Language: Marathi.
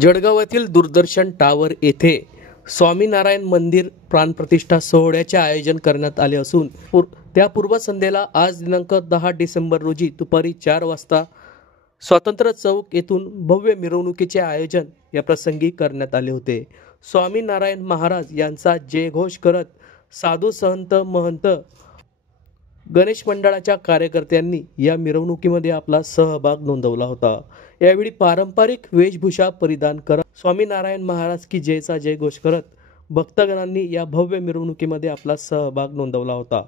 जळगावातील दूरदर्शन टावर येथे स्वामीनारायण मंदिर प्राणप्रतिष्ठा सोहळ्याचे आयोजन करण्यात आले असून त्या पूर्वसंध्येला आज दिनांक 10 डिसेंबर रोजी दुपारी 4 वाजता स्वातंत्र्य चौक येथून भव्य मिरवणुकीचे आयोजन या प्रसंगी करण्यात आले होते। स्वामीनारायण महाराज यांचा जयघोष करत साधू संत महंत गणेश मंडळाच्या कार्यकर्त्यांनी या मिरवणुकीमध्ये आपला सहभाग नोंदवला होता। यावेळी पारंपरिक वेशभूषा परिधान करत स्वामीनारायण महाराज की जयचा जयघोष करत भक्तगणांनी या भव्य मिरवणुकीमध्ये आपला सहभाग नोंदवला होता।